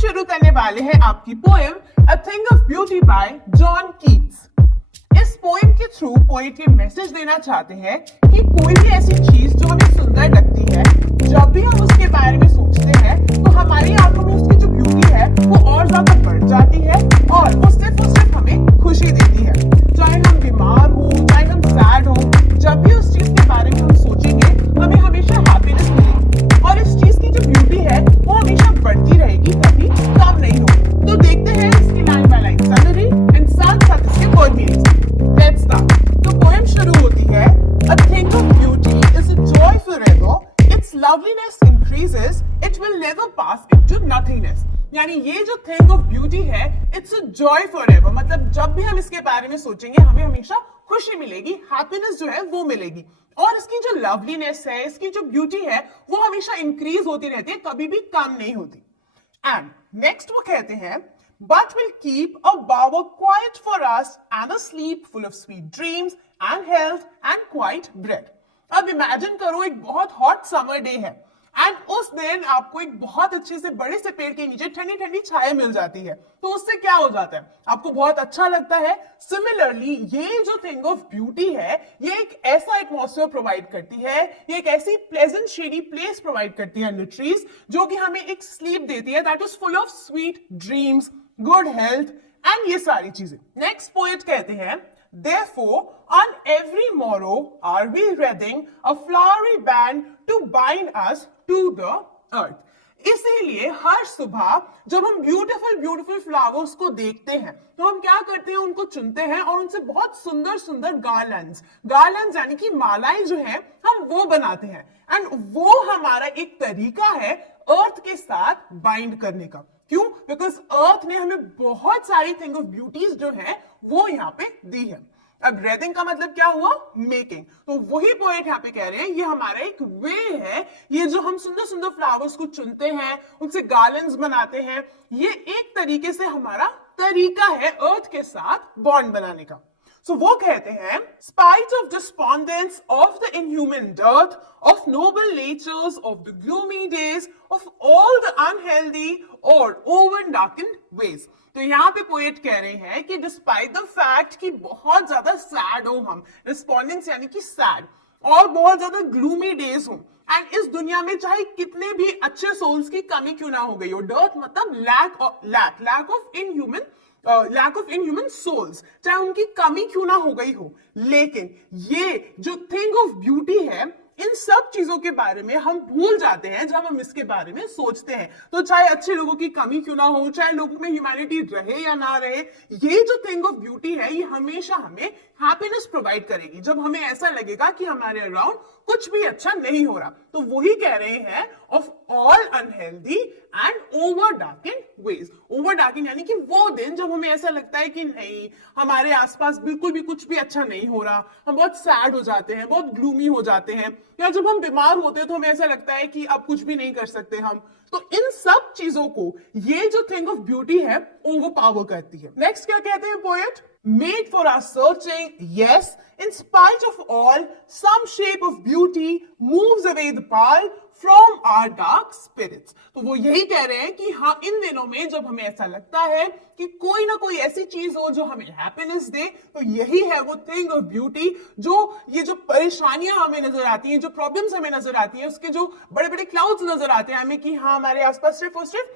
शुरू करने वाले हैं आपकी poem a thing of beauty bye John Keats. इस पोएम के थ्रू पोएट ये मैसेज देना चाहते हैं कि कोई भी ऐसी चीज जो हमें सुंदर लगती है, जब भी हम उसके बारे में सोचते हैं तो हमारी आंखों में उसकी जो ब्यूटी है वो और ज्यादा बढ़ जाती है और वो सिर्फ हमें खुशी देती है। चाहे हम बीमार हो, चाहे हम सैड हो, जब भी उस चीज के बारे में हम सोचेंगे हमें हमेशा हैप्पीनेस मिलेगी और इस चीज की जो ब्यूटी है वो हमेशा बढ़ती रहेगी, कभी कम नहीं होगी। तो देखते हैं इसकी line by line summary and साथ साथ इसके वर्ड मीनिंग्स। Let's start. तो पोएम शुरू होती है a thing of beauty is a joy forever, its loveliness increases, it will never pass into nothingness। यानी ये जो थिंग ऑफ ब्यूटी है इट्स अ जॉय फॉरएवर, मतलब जब भी हम इसके बारे में सोचेंगे हमें हमेशा खुशी मिलेगी, हैप्पीनेस जो है वो मिलेगी। और इसकी जो लवलीनेस है, इसकी जो ब्यूटी है वो हमेशा इंक्रीज होती रहती है, कभी भी कम नहीं होती। एंड नेक्स्ट वो कहते हैं but will keep a bower quiet for us and a sleep full of sweet dreams and health and quiet bread। अब इमेजिन करो एक बहुत हॉट समर डे है एंड उस दिन आपको एक बहुत अच्छे से बड़े से पेड़ के नीचे ठंडी ठंडी छाया मिल जाती है, तो उससे क्या हो जाता है, आपको बहुत अच्छा लगता है। सिमिलरली ये जो थिंग ऑफ ब्यूटी है ये एक ऐसा एटमॉस्फेयर प्रोवाइड करती है, ये एक ऐसी प्लेजेंट शेडी प्लेस प्रोवाइड करती है ट्रीज, जो कि हमें एक स्लीप देती है that is full of sweet dreams, good health and ये सारी चीजें। नेक्स्ट पोएट कहते हैं therefore on every morrow are we wreathing a flowery band to bind us to the earth। इसीलिए हर सुबह जब हम ब्यूटीफुल ब्यूटीफुल फ्लावर्स को देखते हैं तो हम क्या करते हैं, उनको चुनते हैं और उनसे बहुत सुंदर सुंदर गार्लैंड्स यानी कि मालाएं जो है हम वो बनाते हैं। एंड वो हमारा एक तरीका है अर्थ के साथ बाइंड करने का। क्यों? बिकॉज अर्थ ने हमें बहुत सारी थिंग ऑफ ब्यूटीज जो है वो यहाँ पे दी है। अब रेदिंग का मतलब क्या हुआ, मेकिंग। तो वही पोएट यहाँ पे कह रहे हैं ये हमारा एक वे है, ये जो हम सुंदर सुंदर फ्लावर्स को चुनते हैं, उनसे गार्लैंड्स बनाते हैं, ये एक तरीके से हमारा तरीका है अर्थ के साथ बॉन्ड बनाने का। So वो कहते हैं spite of despondence of the inhuman dearth, of noble natures, of the gloomy days, of all the unhealthy or over darkened ways। तो यहाँ पे पोएट कह रहे हैं कि डिस्पाइट द फैक्ट कि बहुत ज्यादा सैड हो हम, रिस्पॉन्डेंस यानी कि सैड, और बहुत ज्यादा ग्लूमी डेज हो, एंड इस दुनिया में चाहे कितने भी अच्छे सोल्स की कमी क्यों ना हो गई हो, डर्थ मतलब लैक ऑफ इनह्यूमन सोल्स, चाहे उनकी कमी क्यों ना हो गई हो, लेकिन ये जो थिंग ऑफ ब्यूटी है इन सब चीजों के बारे में हम भूल जाते हैं जब हम इसके बारे में सोचते हैं। तो चाहे अच्छे लोगों की कमी क्यों ना हो, चाहे लोगों में ह्यूमैनिटी रहे या ना रहे, ये जो थिंग ऑफ ब्यूटी है ये हमेशा हमें हैप्पीनेस प्रोवाइड करेगी जब हमें ऐसा लगेगा कि हमारे अराउंड कुछ भी अच्छा नहीं हो रहा। तो वही कह रहे हैं of all unhealthy and over darkened ways. Over darkened यानी कि वो दिन जब हमें ऐसा लगता है कि नहीं, हमारे आसपास बिल्कुल भी कुछ भी अच्छा नहीं हो रहा, हम बहुत सैड हो जाते हैं, बहुत ग्लूमी हो जाते हैं, या जब हम बीमार होते हैं तो हमें ऐसा लगता है कि अब कुछ भी नहीं कर सकते हम। तो इन सब चीजों को ये जो थिंग ऑफ ब्यूटी है ओवर पावर करती है। नेक्स्ट क्या कहते हैं poet, made for our searching, yes, in spite of all, some shape of beauty moves away the pall from our dark spirits। तो वो यही कह रहे हैं कि हाँ, इन दिनों में जब हमें ऐसा लगता है कि कोई ना कोई ऐसी चीज हो जो हमें हैप्पीनेस दे, तो यही है वो थिंग ऑफ ब्यूटी। जो ये जो परेशानियां हमें नजर आती हैं, जो प्रॉब्लम्स हमें नजर आती हैं, उसके जो बड़े बड़े क्लाउड्स नजर आते हैं हमें कि हाँ हमारे आसपास सिर्फ और सिर्फ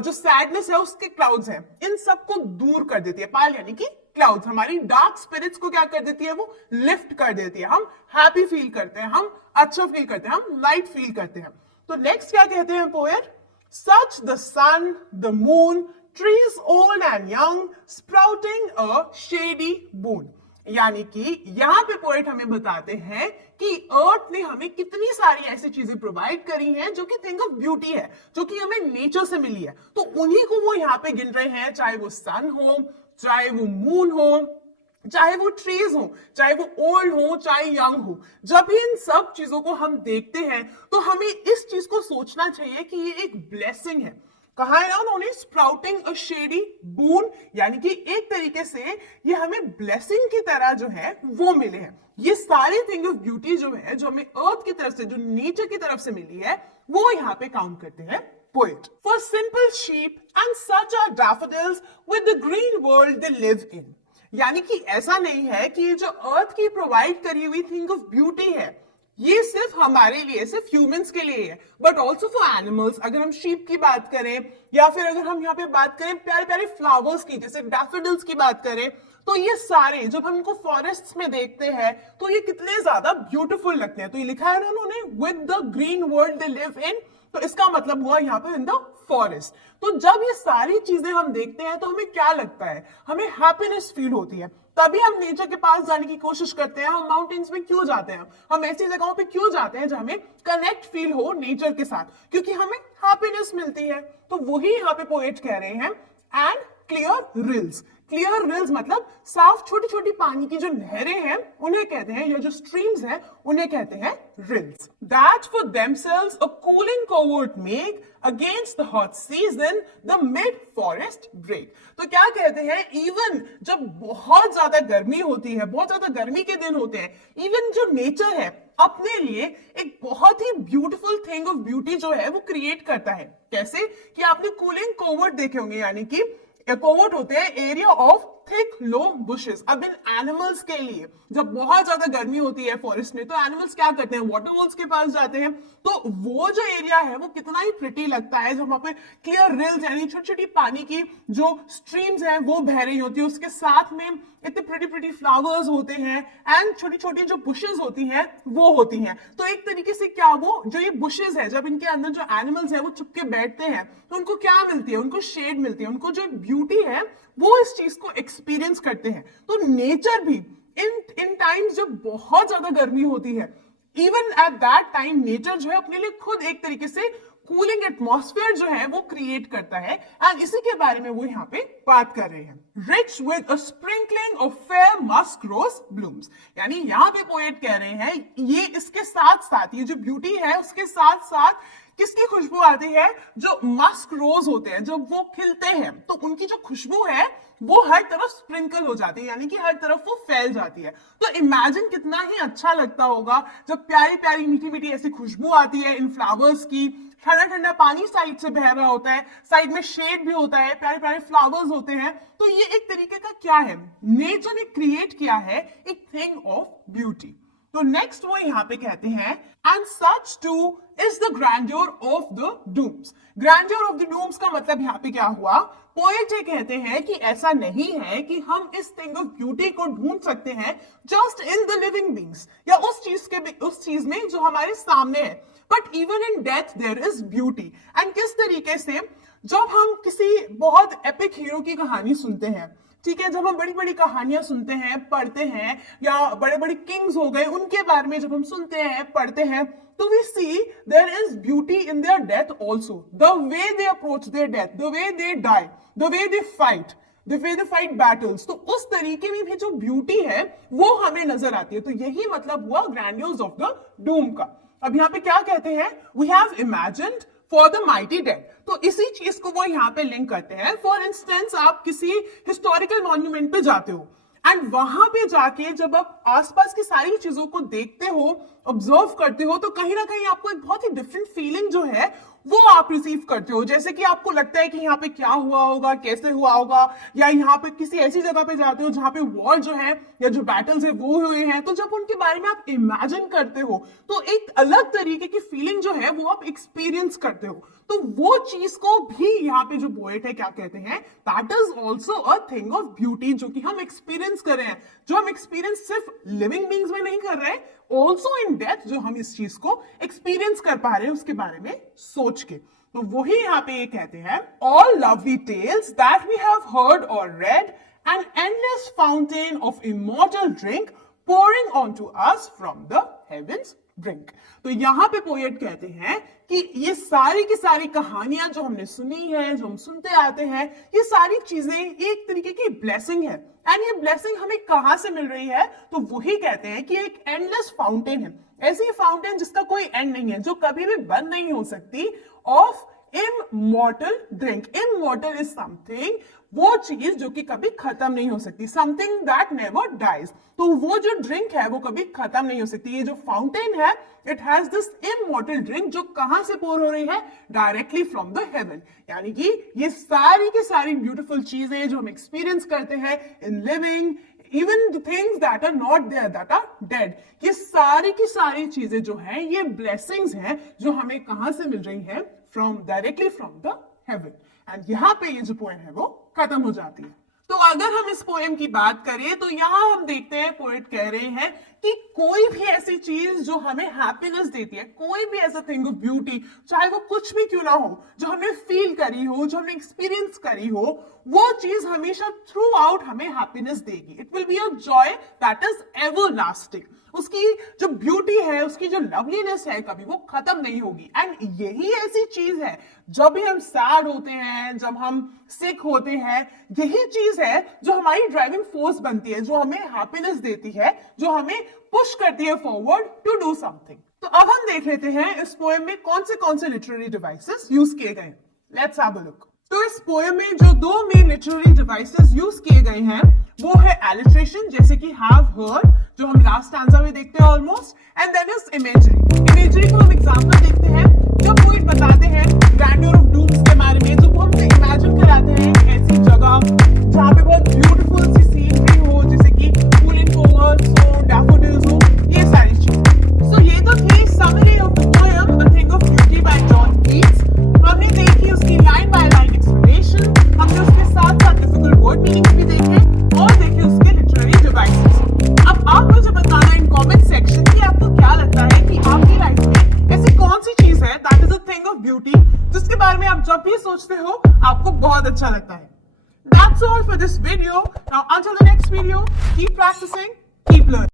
जो सैडनेस है उसके क्लाउड्स हैं, इन सबको दूर कर देती है। पाल यानी कि क्लाउड्स हमारी डार्क स्पिरिट्स को क्या कर देती है, वो लिफ्ट कर देती है, हम हैप्पी फील करते हैं, हम अच्छा फील करते हैं, हम लाइट फील करते हैं। तो नेक्स्ट क्या कहते हैं poet, such the sun the moon trees old and young sprouting a shady boon। यानी कि यहाँ पे पोएट हमें बताते हैं कि अर्थ ने हमें कितनी सारी ऐसी चीजें प्रोवाइड करी हैं जो कि थिंग ऑफ ब्यूटी है, जो कि हमें नेचर से मिली है। तो उन्हीं को वो यहाँ पे गिन रहे हैं, चाहे वो सन हो, चाहे वो मून हो, चाहे वो ट्रीज हो, चाहे वो ओल्ड हो, चाहे यंग हो। जब भी इन सब चीजों को हम देखते हैं तो हमें इस चीज को सोचना चाहिए कि ये एक ब्लेसिंग है। कहा है ना उन्होंने, स्प्राउटिंग अ शेडी बून, यानी कि एक तरीके से ये हमें ब्लेसिंग की तरह जो है वो मिले हैं। ये सारी थिंग ऑफ ब्यूटी जो है, जो हमें अर्थ की तरफ से, जो नेचर की तरफ से मिली है, वो यहाँ पे काउंट करते हैं poet. For simple sheep and such are daffodils with the green world they live in. यानी कि ऐसा नहीं है कि ये जो अर्थ की प्रोवाइड करी हुई थिंग ऑफ ब्यूटी है ये सिर्फ हमारे लिए, सिर्फ ह्यूमंस के लिए है, बट ऑल्सो फॉर एनिमल्स। अगर हम शीप की बात करें या फिर अगर हम यहाँ पे बात करें प्यारे प्यारे फ्लावर्स की, जैसे डैफोडिल्स की बात करें, तो ये सारे जब हम इनको फॉरेस्ट में देखते हैं तो ये कितने ज्यादा ब्यूटीफुल लगते हैं। तो ये लिखा है ना उन्होंने, with the green world they live in, तो इसका मतलब हुआ यहाँ पे इन द फॉरेस्ट। तो जब ये सारी चीजें हम देखते हैं तो हमें क्या लगता है, हमें हैप्पीनेस फील होती है। तभी हम नेचर के पास जाने की कोशिश करते हैं। हम माउंटेन्स में क्यों जाते हैं, हम ऐसी जगहों पे क्यों जाते हैं जहां हमें कनेक्ट फील हो नेचर के साथ, क्योंकि हमें हैप्पीनेस मिलती है। तो वही यहाँ पे पोएट कह रहे हैं, and clear reels. Clear reels मतलब साफ छोटी छोटी पानी की जो नहरें हैं उन्हें कहते हैं, या जो स्ट्रीम्स हैं उन्हें कहते हैं rills. That for themselves a cooling covert make against the hot season the mid forest brake. तो क्या कहते हैं, इवन जब बहुत ज्यादा गर्मी होती है, बहुत ज्यादा गर्मी के दिन होते हैं, इवन जो नेचर है अपने लिए एक बहुत ही ब्यूटीफुल थिंग ऑफ ब्यूटी जो है वो क्रिएट करता है। कैसे कि आपने कूलिंग कोवर्ट देखे होंगे, यानी कि कोवर्ट होते हैं area of thick low bushes. अब इन एनिमल्स के लिए जब बहुत ज्यादा गर्मी होती है फॉरेस्ट में, तो एनिमल्स क्या करते हैं, वाटरफॉल्स के पास जाते हैं। तो वो जो एरिया है वो कितना ही प्रिटी लगता है जब वहां पे क्लियर रिल्स यानी छोटी छोटी पानी की जो स्ट्रीम्स हैं वो बह रही होती है, उसके साथ में इतने प्रिटी प्रिटी फ्लावर्स होते हैं एंड छोटी छोटी जो बुशेस होती हैं वो होती हैं। तो एक तरीके से क्या, वो जो ये बुशेस है, जब इनके अंदर जो एनिमल्स हैं वो चुपके बैठते हैं तो उनको क्या मिलती है, उनको शेड मिलती है, उनको जो ब्यूटी है वो इस चीज को एक्सपीरियंस करते हैं। तो नेचर भी इन टाइम्स जब बहुत ज्यादा गर्मी होती है, even at that time nature जो है अपने लिए खुद एक तरीके से कूलिंग एटमॉस्फेयर जो है वो क्रिएट करता है, एंड इसी के बारे में वो यहाँ पे बात कर रहे हैं। Rich with a sprinkling of fair musk rose blooms, यानी यहाँ पे पोएट कह रहे हैं ये इसके साथ साथ, ये जो ब्यूटी है उसके साथ साथ किसकी खुशबू आती है, जो मस्क रोज होते हैं जब वो खिलते हैं तो उनकी जो खुशबू है वो हर तरफ स्प्रिंकल हो जाती है, यानी कि हर तरफ वो फैल जाती है। तो इमेजिन कितना ही अच्छा लगता होगा जब प्यारी प्यारी मीठी मीठी ऐसी खुशबू आती है इन फ्लावर्स की, ठंडा ठंडा पानी साइड से बह रहा होता है, साइड में शेड भी होता है, प्यारे प्यारे फ्लावर्स होते हैं। तो ये एक तरीके का क्या है, नेचर ने क्रिएट किया है एक थिंग ऑफ ब्यूटी। तो नेक्स्ट वो यहाँ पे कहते हैं, and such too is the grandeur of the dooms. Grandeur of the dooms का मतलब यहाँ पे क्या हुआ, पोएट ये कहते हैं कि ऐसा नहीं है कि हम इस थिंग ऑफ ब्यूटी को ढूंढ सकते हैं just in the living beings, या उस चीज में जो हमारे सामने है, but even in death there is beauty. And किस तरीके से, जब हम किसी बहुत एपिक हीरो की कहानी सुनते हैं, ठीक है, जब हम बड़ी बड़ी कहानियां सुनते हैं, पढ़ते हैं, या बड़े बड़े किंग्स हो गए उनके बारे में जब हम सुनते हैं, पढ़ते हैं, तो we see there is beauty in their death also, the way they approach their death, the way they die, the way they fight, the way they fight battles. तो उस तरीके में भी जो ब्यूटी है वो हमें नजर आती है। तो यही मतलब हुआ ग्रैंडियोर्स ऑफ द डूम का। अब यहाँ पे क्या कहते हैं, we have imagined for the mighty dead. तो इसी चीज को वो यहाँ पे लिंक करते हैं। फॉर इंस्टेंस, आप किसी हिस्टोरिकल मॉन्यूमेंट पे जाते हो एंड वहां पे जाके जब आप आसपास की सारी चीजों को देखते हो, ऑब्जर्व करते हो, तो कहीं ना कहीं आपको एक बहुत ही डिफरेंट फीलिंग जो है वो आप रिसीव करते हो। जैसे कि आपको लगता है कि यहाँ पे क्या हुआ होगा, कैसे हुआ होगा, या यहाँ पे किसी ऐसी जगह पे जाते हो जहां पे वॉर जो है या जो बैटल्स है वो हुए हैं, तो जब उनके बारे में आप इमेजिन करते हो तो एक अलग तरीके की फीलिंग जो है वो आप एक्सपीरियंस करते हो। तो वो चीज को भी यहाँ पे जो पोएट है क्या कहते हैं, that is also a thing of beauty, जो कि हम एक्सपीरियंस कर रहे हैं, जो हम एक्सपीरियंस सिर्फ लिविंग बींग्स में नहीं कर रहे, ऑल्सो इन डेथ जो हम इस चीज को एक्सपीरियंस कर पा रहे हैं उसके बारे में सोच के। तो वही यहाँ पे ये कहते हैं, all lovely tales that we have heard or read, an endless fountain of immortal drink pouring onto us from the heavens drink। तो यहां पे पोएट कहते हैं कि ये सारी की सारी कहानियां जो हमने सुनी है, जो हम सुनते आते हैं, ये सारी चीजें एक तरीके की ब्लेसिंग है। एंड ये ब्लेसिंग हमें कहां से मिल रही है, तो वही कहते हैं कि एक एंडलेस फाउंटेन है, ऐसी फाउंटेन जिसका कोई एंड नहीं है, जो कभी भी बंद नहीं हो सकती, of immortal drink. Immortal is something, वो चीज जो कि कभी खत्म नहीं हो सकती, समथिंग दैट नेवर डाइज. तो वो जो ड्रिंक है वो कभी खत्म नहीं हो सकती. ये जो फाउंटेन है, it has this immortal drink जो कहां से पोर हो रही है, डायरेक्टली फ्रॉम द हेवन. यानी कि ये सारी की सारी ब्यूटीफुल चीजें जो हम एक्सपीरियंस करते हैं in living, even the things that are not there, that are dead, ये सारी की सारी चीजें जो हैं ये ब्लेसिंग्स हैं जो हमें कहां से मिल रही हैं, from directly from the haven. And यहाँ पे ये जो पोएम है वो खत्म हो जाती है. तो अगर हम इस पोएम की बात करें तो यहां हम देखते हैं पोएट कह रहे हैं कि कोई भी ऐसी चीज जो हमें हैप्पीनेस देती है, कोई भी ऐसा थिंग ऑफ ब्यूटी, चाहे वो कुछ भी क्यों ना हो, जो हमने फील करी हो, जो हमने एक्सपीरियंस करी हो, वो चीज हमेशा थ्रू आउट हमें हैप्पीनेस देगी. It will be a joy that is ever lasting. उसकी जो ब्यूटी है, उसकी जो लवलीनेस है, कभी वो खत्म नहीं होगी. एंड यही ऐसी चीज है, जब भी हम सैड होते हैं, जब हम सिक होते हैं, यही चीज है जो हमारी ड्राइविंग फोर्स बनती है, जो हमें हैप्पीनेस देती है, जो हमें पुश करती है फॉरवर्ड टू डू समथिंग. तो अब हम देख लेते हैं इस पोएम में कौन से लिटरेरी डिवाइसेस यूज किए गए. Let's have a look. तो इस पोएम में जो दो मेन लिटरेरी डिवाइसेस यूज किए गए हैं वो है एलिट्रेशन, जैसे कि हैव हर्ड, जो हम लास्ट स्टैंजा में देखते हैं almost, and then is imagery. Imagery को हम एग्जांपल देखते हैं जब पोएट बताते हैं ग्रैंडियर ऑफ डूम्स के बारे में, जो हमसे इमेजिन कराते हैं ऐसी जगह जहां पे बहुत ब्यूटीफुल सी सीनरी हो, जैसे कि फूलिंग फ्लावर्स हो, डैफोडिल्स हो, ये सारी चीजें. सो ये तो थी summary of the poem a thing of beauty bye John Keats. हमने देखी उसकी लाइन बाय लाइन एक्सप्लेनेशन, हमने उसके साथ साथ डिफिकल्ट वर्ड मीनिंग्स भी देखे और देखे उसके लिटरेरी डिवाइसेस. अब आप मुझे बताना इन कमेंट सेक्शन कि आपको क्या लगता है कि आपकी लाइफ में ऐसी कौन सी चीज है that is a thing of beauty, जिसके बारे में आप जब भी सोचते हो आपको बहुत अच्छा लगता है. That's all for this video. Now until the next video, keep practicing, keep learning.